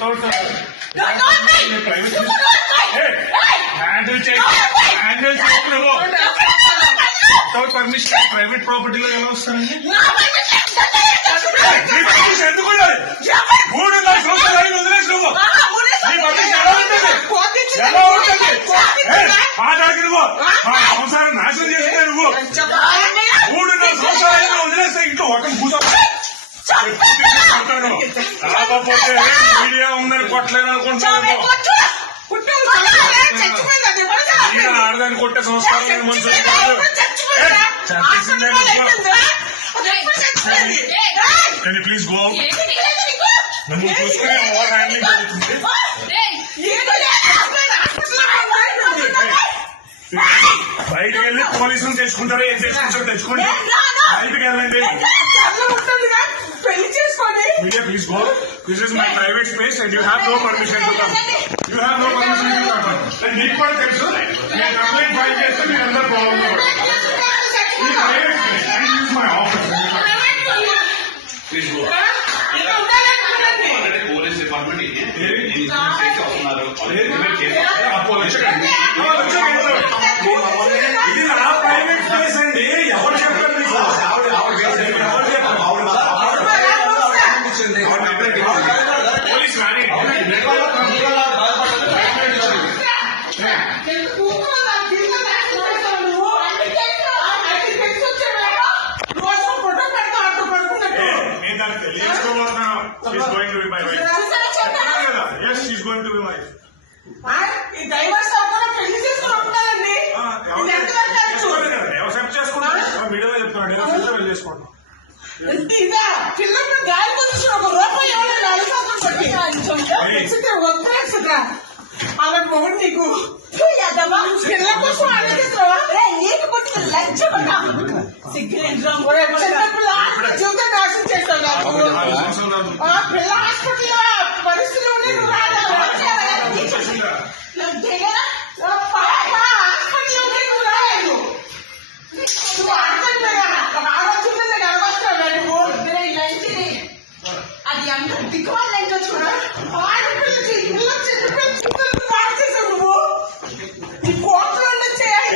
Without private permission private ప్రాపర్టీలో ఎలా వస్తానండి ఎందుకు మూడు సంవత్సరాలు వదిలేసి ఎలా ఉంటుంది మాట్లాడికి నువ్వు సంసారం నాశనం చేస్తే నువ్వు మూడు సంవత్సరాలు వదిలేస్తే ఇంట్లో ఒక కూర్చో కాకపోతే మీడియా ఉందని కొట్టలేదు అనుకుంటున్నాను ఈయన ఆడదాన్ని కొట్టే సంస్కారం మనుషులు? నువ్వు చూసుకునే ఓవర్ హ్యాండ్లింగ్ జరుగుతుంది బయటికి వెళ్ళి పోలీసులు తెచ్చుకుంటారు ఏం తెచ్చుకుంటారు తెచ్చుకోండి బయటికి వెళ్ళండి media please go this is my private space and you have no permission to come you have no permission to come and మీకు కూడా తెలుసు నేను కంప్లైంట్ ఫైల్ చేస్తే మీరు అందరూ ప్రాబ్లం ఈ private space and uses my office please go already police department ఇది ఇది చేసి వస్తున్నారు ఇది నా ప్రైవేట్ స్పేస్ అండి ఎవరు చేసుకుంటారు మీడియాలో చెప్తున్నాడు చేసుకోండి ఇదా? పిల్లలకు గాలి పొజిషన్ ఒక రూపాయి ఎవరు అలసాసం పట్టి వద్దా అలాంటి మొగుడు నీకు. పిల్లల కోసం ఆలోచిస్తావా నీకు పుట్టిన లజ్జ చిన్నపిల్ల నీ కోట్లు ఉండి చేయాలి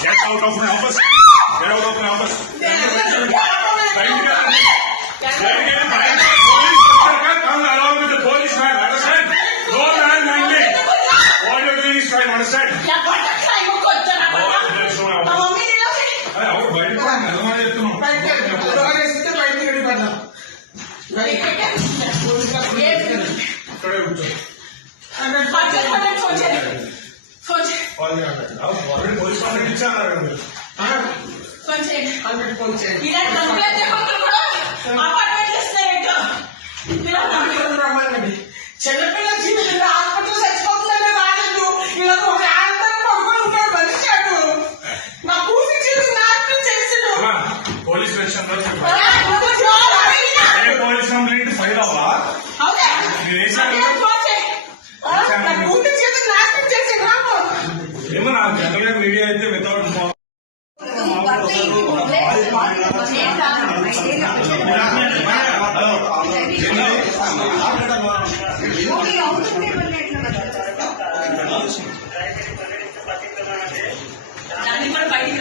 Get out of my office. Get out of my ఇక్కడే కూర్చో. ఆల్రెడీ పోలీస్ వాళ్ళకి ఇచ్చారు కదా మీరు. చిన్నపిల్ల జీవితంలో హాస్పిటల్ చచ్చిపోతుందని రాలేదు ఇలా ఒక ఆనందం పడుకొని ఉంటాడు మనిషాడు నా కూతురు జీవితం నాశనం చేసాడు పోలీస్ స్టేషన్లో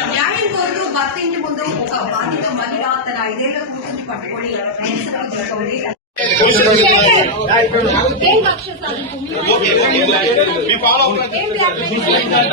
న్యాయం కోరుతూ భర్త ఇంటి ముందు ఒక బాధిత మహిళ తన ఐదేళ్ల కూతుర్ని పట్టుకొని నిరసనకు దిగుతోంది. ఏం కక్ష సాధింపు? ఏం బ్లాక్ మెయిల్ చేశారు?